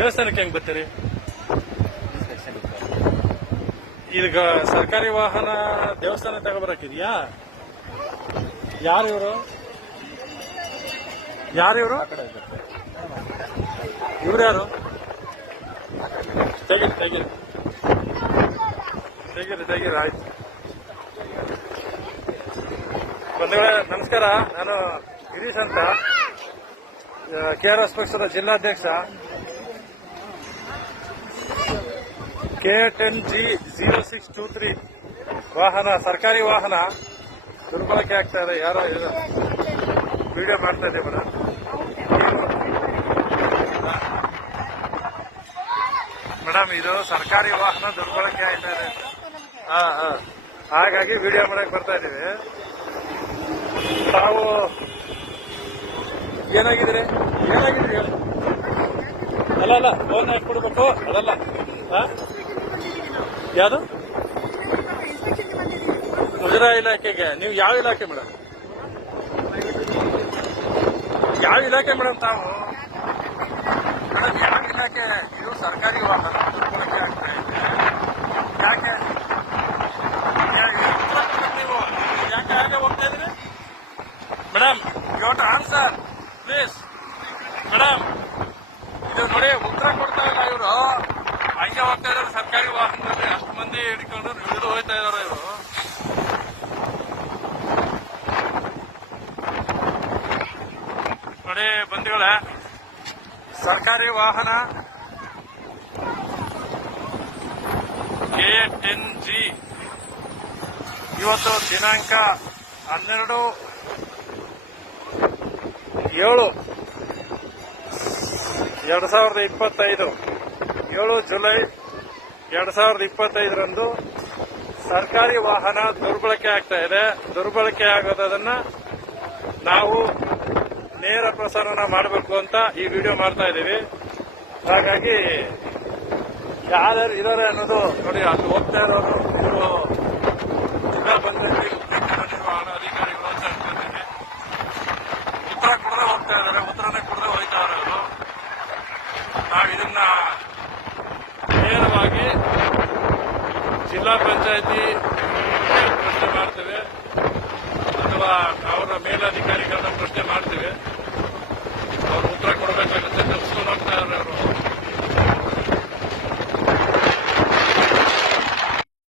ದೇವಸ್ಥಾನಕ್ಕೆ ಹೆಂಗ್ ಬರ್ತೀರಿ? ಈಗ ಸರ್ಕಾರಿ ವಾಹನ ದೇವಸ್ಥಾನ ತಗೊಬರಕಿದ್ಯಾ ಯಾರು ಇವರು? ಯಾರು ಇವರು? ಇವ್ರು ಯಾರು? ತೆಗೀರಿ ತೆಗೀರಿ. ತೆಗೀರಿ ತೆಗೀರಿ, ಆಯ್ತು. ಬಂಧುಗಳೇ, ನಮಸ್ಕಾರ. ನಾನು ಗಿರೀಶ್ ಅಂತ. ಕೆ ಆರ್ ಎಸ್ ಪಕ್ಷದ ಜಿಲ್ಲಾಧ್ಯಕ್ಷ. K ten G zero six two three ವಾಹನ, ಸರ್ಕಾರಿ ವಾಹನ. ದುರ್ಬಳಕೆ ಆಗ್ತಾ ಇದೆ, ಯಾರೋ ವಿಡಿಯೋ ಮಾಡ್ತಾ ಇದೆ ಮೇಡಮ್. ಮೇಡಮ್, ಇದು ಸರ್ಕಾರಿ ವಾಹನ, ದುರ್ಬಳಕೆ ಆಗ್ತಾ ಇದೆ. ಹಾ ಹಾ. ಹಾಗಾಗಿ ವಿಡಿಯೋ ಮಾಡಕ್ ಬರ್ತಾ ಇದೀವಿ. ತಾವು ಏನಾಗಿದ್ರೆ ಏನಾಗಿದ್ರಿ ಅಲ್ಲ ಅಲ್ಲ ಫೋನ್ ಹಾಕ್ಬಿಡ್ಬೇಕು. ಅದಲ್ಲ ಹಾ? ಯಾವುದು? ಮುಜರಾ ಇಲಾಖೆಗೆ. ನೀವು ಯಾವ ಇಲಾಖೆ ಮೇಡಮ್? ಯಾವ ಇಲಾಖೆ ಮೇಡಮ್ ತಾವು ಮೇಡಮ್ ಯಾವ ಇಲಾಖೆ ಇದು ಸರ್ಕಾರಿ ವಾಹನ ದುರ್ಬಳಕೆ ಆಗ್ತಾ ಇದೆ ಯಾಕೆ ಯಾ- ಯಾ- ಉತ್ತರ ಕೊಡ್ಬೇಕು ನೀವು ಯಾಕೆ ಹಾಗೆ ಹೋಗ್ತಾ ಇದ್ರಿ madam you to answer please madam ಇದು ನೋಡಿ ಉತ್ತರ ಕೊಡ್ತಾ ಇಲ್ಲ ಇವರು ಹಂಗೆ ಹೋಗ್ತಾ ಇದಾರೆ ಸರ್ಕಾರಿ ವಾಹನದಲ್ಲಿ ಅಷ್ಟು ಮಂದಿ ಹಿಡ್ಕೊಂಡು ಇಳಿದು ಹೋಗ್ತಾ ಇದಾರೆ ಇವರು ನೋಡಿ ಸರ್ಕಾರಿ ವಾಹನ ಕೆ ಟೆನ್ ಜಿ ಇವತ್ತು ದಿನಾಂಕ ಹನ್ನೆರಡು ಏಳು, ಎರಡ್ ಸಾವಿರದ ಇಪ್ಪತ್ತೈದು. ಏಳು ಜುಲೈ ಎರಡು ಸಾವಿರದ ಇಪ್ಪತ್ತೈದರಂದು ಸರ್ಕಾರಿ ವಾಹನ ದುರ್ಬಳಕೆ ಆಗ್ತಾ ಇದೆ. ದುರ್ಬಳಕೆ ಆಗೋದನ್ನ ನಾವು ನೇರ ಪ್ರಸಾರನ ಮಾಡಬೇಕು ಅಂತ ಈ ವಿಡಿಯೋ ಮಾಡ್ತಾ ಇದ್ದೀವಿ. ಹಾಗಾಗಿ ಯಾರ್ಯಾರು ಇರೋರೆ ಅನ್ನೋದು ನೋಡಿ, ಅಲ್ಲಿ ಹೋಗ್ತಾ ಇರೋರು, ಇವರು ಜಿಲ್ಲಾ ಪಂಚಾಯತಿ ಅಧಿಕಾರಿಗಳು ಅಂತ ಅನ್ಕೊಂಡಿದ್ದೀನಿ ಉತ್ತರ ಕೊಡದೆ ಹೋಗ್ತಾ ಇದ್ದಾರೆ, ಉತ್ತರನೇ ಕೊಡದೆ ಹೋಗ್ತಾ ಇರೋರು ನಾವು ಇದನ್ನ ನೇರವಾಗಿ ಜಿಲ್ಲಾ ಪಂಚಾಯತಿ